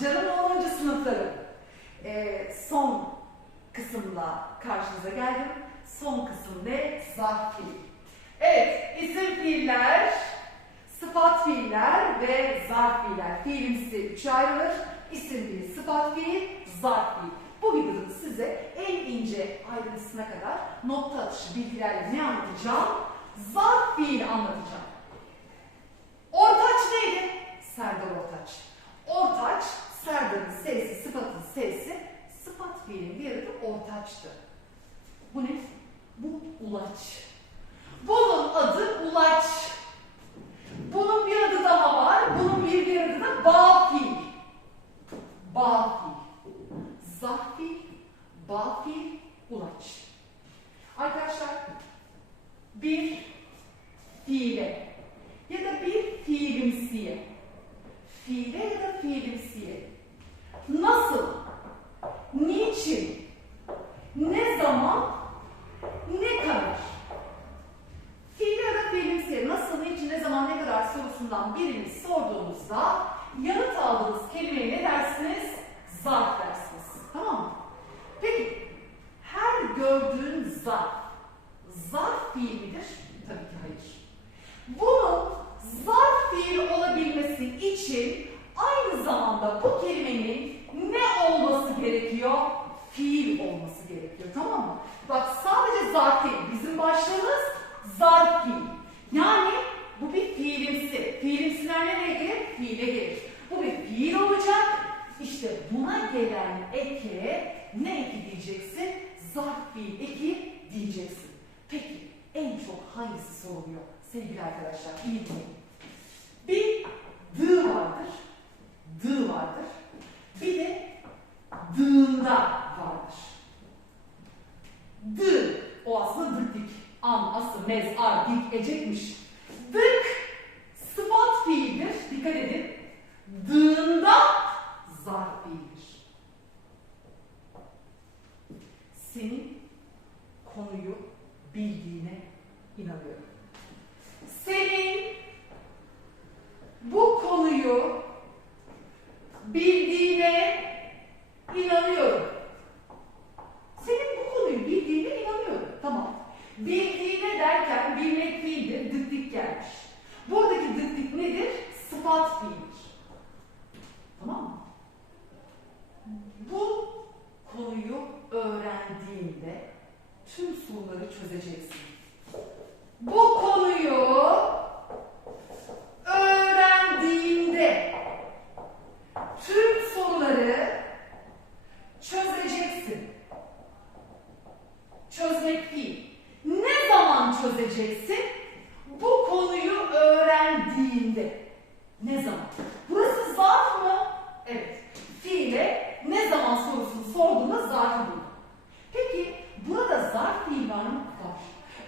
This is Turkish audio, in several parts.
Canım 10. sınıflarım? Ee, son kısımla karşınıza geldim. Son kısım ne? Zarf fiil. Evet, isim fiiller, sıfat fiiller ve zarf fiiller. Fiilimsi üçe ayrılır. İsim fiil, sıfat fiil, zarf fiil. Bu videoda size en ince ayrıntısına kadar nokta atışı bilgilerle ne anlatacağım? Zarf fiil anlatacağım. Ortaç neydi? Serdar Ortaç. Ortaç, Serdar'ın sesi, sıfatın sesi, sıfat fiilin bir adı ortaçtı. Bu ne? Bu ulaç. Bunun adı ulaç. Bunun bir adı daha var. Bunun bir diğer adı da bağ fiil. Bağ fiil. Zah fiil, bağ fiil, ulaç. Arkadaşlar bir fiile ya da bir fiilimsiye, fiile ya da fiilimsiye nasıl, niçin, ne zaman, ne kadar fiile ya da fiilimsiye nasıl, niçin, ne zaman, ne kadar sorusundan birini sorduğunuzda yanıt aldığınız kelimeye ne dersiniz? Zarf dersiniz. Tamam mı? Peki her gördüğün zarf, fiil midir? Tabii ki hayır. Bunun zarf fiil olabilmesi için aynı zamanda bu kelimenin ne olması gerekiyor? Fiil olması gerekiyor. Tamam mı? Bak sadece zarf değil. Bizim başlığımız zarf fiil. Yani bu bir fiilimsi. Fiilimsiler nereye gelir? Fiile gelir. Bu bir fiil olacak. İşte buna gelen eke ne eki diyeceksin? Zarf fiil eki diyeceksin. Peki çok hangisi soruluyor sevgili arkadaşlar? İyi dinleyin. Bir dı vardır. Dı vardır. Bir de dığında vardır. Dı o aslında dık. An, ası, mez, ar, dik, ecekmiş. Dık sıfat fiildir. Dikkat edin. Dığında zarf fiildir. Senin konuyu bildiğine inanıyorum. Senin bu konuyu bildiğine inanıyorum. Senin bu konuyu bildiğine inanıyorum. Tamam. Bildiğine derken bilmek fiildir, dık dik gelmiş. Buradaki dık dik nedir? Sıfat fiildir. Tamam mı? Bu konuyu öğrendiğinde tüm soruları çözeceksin. Bu konuyu öğrendiğinde tüm soruları çözeceksin. Çözmek değil. Ne zaman çözeceksin? Bu konuyu öğrendiğinde. Ne zaman? Burası zarf mı? Evet. Fiile ne zaman sorusunu sorduğunda zarfı bul. Peki burada zarf fiil var mı? Var.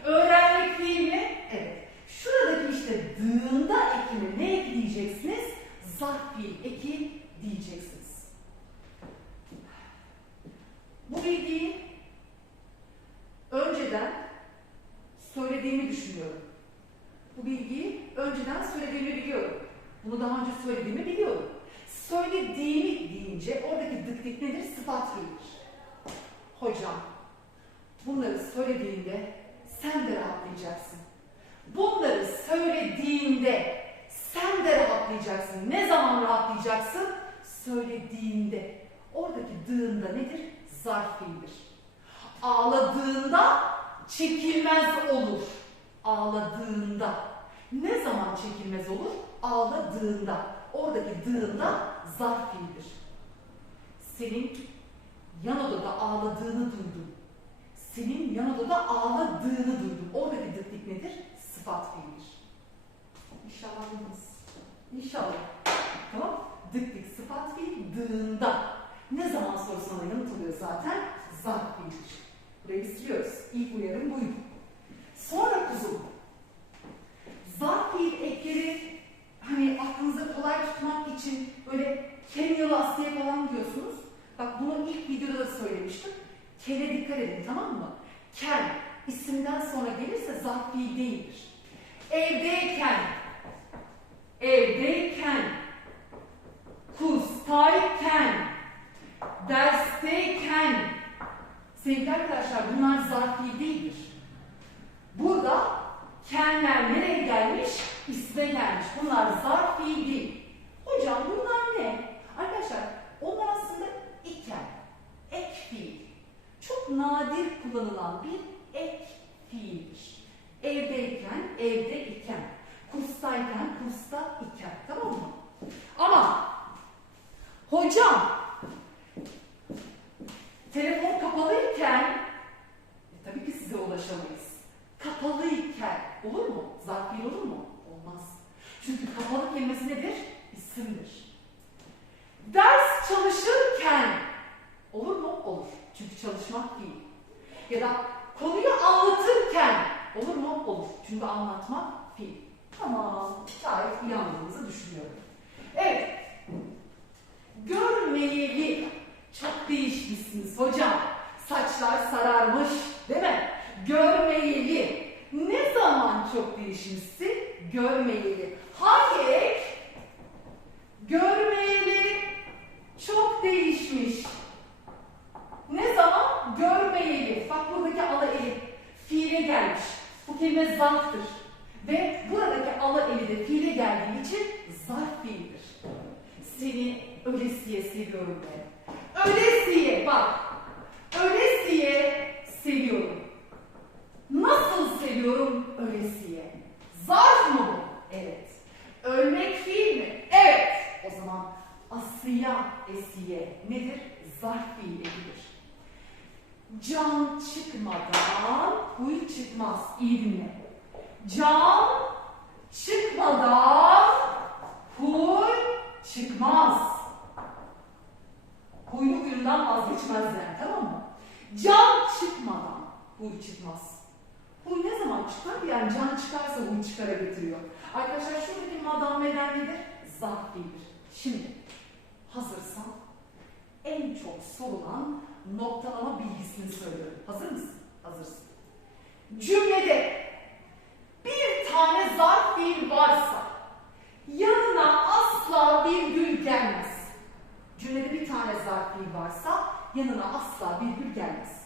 Öğrenmek fiil mi? Evet. Şuradaki işte dığında ekine ne eki diyeceksiniz? Zarf fiil eki diyeceksiniz. Bu bilgiyi önceden söylediğimi düşünüyorum. Bu bilgiyi önceden söylediğimi biliyorum. Bunu daha önce söylediğimi biliyorum. Söylediğimi deyince oradaki dık dik nedir? Sıfat fiildir. Hocam, bunları söylediğinde sen de rahatlayacaksın. Bunları söylediğinde sen de rahatlayacaksın. Ne zaman rahatlayacaksın? Söylediğinde. Oradaki dığında nedir? Zarf fiildir. Ağladığında çekilmez olur. Ağladığında. Ne zaman çekilmez olur? Ağladığında. Oradaki dığında zarf fiildir. Senin yan odada ağladığını duydum. Senin yan odada ağladığını duydum. Oradaki dık dik nedir? Sıfat fiildir. İnşallah biliriz. İnşallah. Tamam? Dık dik sıfat fiil dığında. Ne zaman sorusuna yanıt oluyor zaten? Zarf fiildir. Burayı siliyoruz. İlk uyarım buydu. Sonra kuzum. Zarf fiil ekleri hani aklınıza kolay tutmak için böyle Kenyalı Aslı'ya falan diyorsunuz. Bak bunu ilk videoda da söylemiştim. Kele dikkat edin tamam mı? Kel isimden sonra gelirse zarf fiil değildir. Evdeyken, evdeyken, Sınıftayken, dersteyken. Sevgili arkadaşlar bunlar zarfi değildir. Burada kenler nereye gelmiş? İsme gelmiş. Bunlar zarfi değil. Hocam bunlar ne? Arkadaşlar onlar aslında iken, ek fiil. Çok nadir kullanılan bir ulaşamayız. Kapalı olur mu? Zarfil olur mu? Olmaz. Çünkü kapalı kelimesi nedir? İsimdir. Ders çalışırken olur mu? Olur. Çünkü çalışmak değil. Ya da konuyu anlatırken olur mu? Olur. Çünkü anlatmak fiil. Tamam. Gayet iyi anladığınızı düşünüyorum. E, Bu kelime zarftır. Ve buradaki ala eli de fiile geldiği için zarf fiildir. Seni ölesiye seviyorum ben. Ölesiye bak. Ölesiye seviyorum. Nasıl seviyorum ölesiye? Zarf mı bu? Evet. Ölmek fiil mi? Evet. O zaman asıya esiye nedir? Zarf fiilidir. Can çıkmadan huy çıkmaz. İyi dinle. Can çıkmadan huy çıkmaz. Huylu huyundan vazgeçmezler tamam mı? Can çıkmadan huy çıkmaz. Huy ne zaman çıkar? Yani can çıkarsa huy çıkara getiriyor. Arkadaşlar şuradaki madam neden nedir? Zarf değildir. Şimdi hazırsan en çok sorulan noktalama bilgisini söylüyorum. Hazır mısın? Hazırsın. Cümlede bir tane zarf fiil varsa yanına asla virgül gelmez. Cümlede bir tane zarf fiil varsa yanına asla virgül gelmez.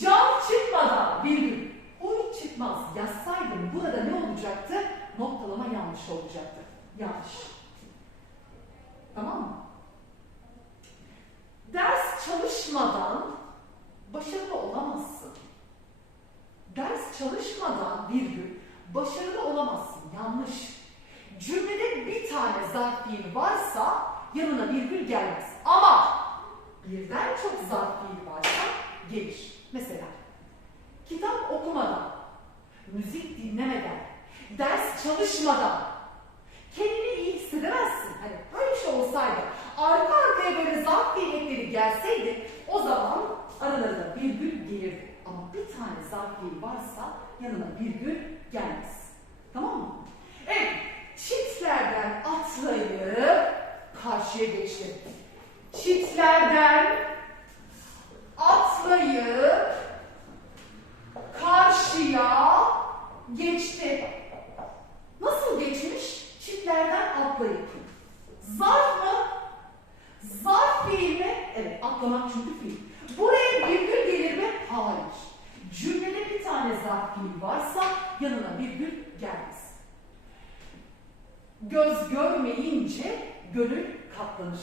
Can çıkmadan virgül. Huy çıkmaz. Yazsaydım burada ne olacaktı? Noktalama yanlış olacaktı. Yanlış. Tamam mı? Ders çalışmadan başarılı olamazsın. Ders çalışmadan virgül başarılı olamazsın. Yanlış. Cümlede bir tane zarf fiil varsa yanına virgül gelmez. Ama birden çok zarf fiil varsa gelir. Mesela kitap okumadan, müzik dinlemeden, ders çalışmadan kendini iyi hissedemezsin. Hani böyle bir şey olsaydı, arka arkaya böyle zarf fiil ekleri gelseydi o zaman aralarında virgül gelirdi. Ama bir tane zarf varsa yanına virgül gelmez. Tamam mı? Evet, çitlerden atlayıp karşıya geçti. Çitlerden atlayıp karşıya geçti. Nasıl geçmiş? Çitlerden atlayıp. Zarf mı? Zarf fiil mi? Evet, atlamak çünkü fiil. Buraya virgül gelir mi? Hayır. Cümlede bir tane zarf fiil varsa yanına virgül gelmez. Göz görmeyince gönül katlanır.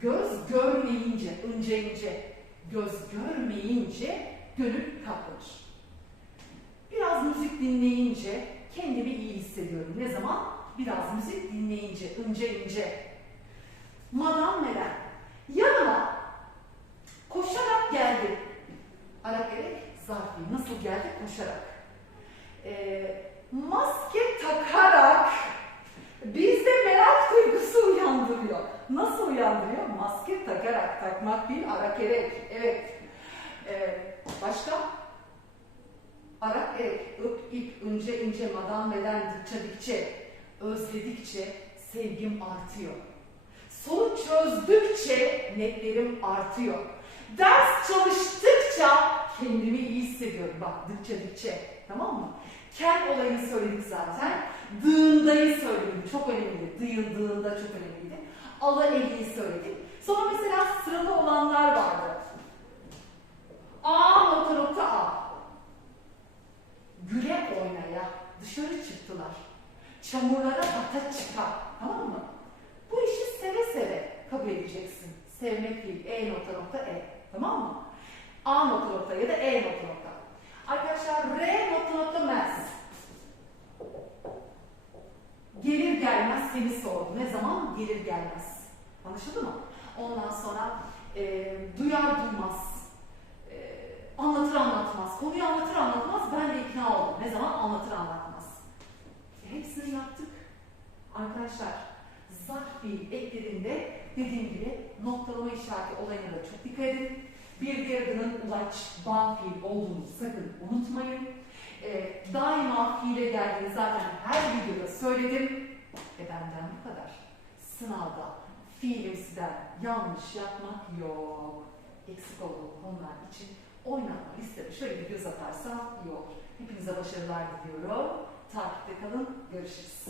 Göz görmeyince, ince ince, göz görmeyince gönül katlanır. Biraz müzik dinleyince kendimi iyi hissediyorum. Ne zaman? Biraz müzik dinleyince, ince ince. Madam Melen yanıma koşarak geldi. Arak gerek zarfi. Nasıl geldi? Koşarak. Ee, maske takarak bizde merak duygusu uyandırıyor. Nasıl uyandırıyor? Maske takarak. Takmak değil, arak gerek. Evet. Ee, başka? Arak erek, ıp ip, ince ince, madam beden, dikçe dikçe, özledikçe sevgim artıyor. Soru çözdükçe netlerim artıyor. Ders çalıştıkça kendimi iyi hissediyorum. Bak dıkça dikçe. Tamam mı? Kel olayını söyledik zaten. Dığındayı söyledim. Çok önemliydi. Dıyıldığında çok önemliydi. Ala eliyi söyledik. Sonra mesela sırada olanlar vardı. A nokta nokta A. Güle oynaya dışarı çıktılar. Çamurlara bata çıkar. Tamam mı? Bu işi seve seve kabul edeceksin. Sevmek değil. E nokta nokta E. Tamam mı? A nokta nokta ya da E nokta nokta. Arkadaşlar R nokta nokta mez. Gelir gelmez seni sordu. Ne zaman? Gelir gelmez. Anlaşıldı mı? Ondan sonra e, duyar duymaz. E, anlatır anlatmaz. Konuyu anlatır anlatmaz ben de ikna oldum. Ne zaman? Anlatır anlatmaz. E, hepsini yaptık. Arkadaşlar zarf fiil eklerinde dediğim gibi noktalama işareti olayına da çok dikkat edin. Bir diğer adının ulaç, bağ fiil olduğunu sakın unutmayın. Ee, daima fiile geldiğini zaten her videoda söyledim. Ve benden bu kadar. Sınavda fiilimsiden yanlış yapmak yok. Eksik olduğum konular için oynatma listeme şöyle bir göz atarsam olur. Hepinize başarılar diliyorum. Takipte kalın. Görüşürüz.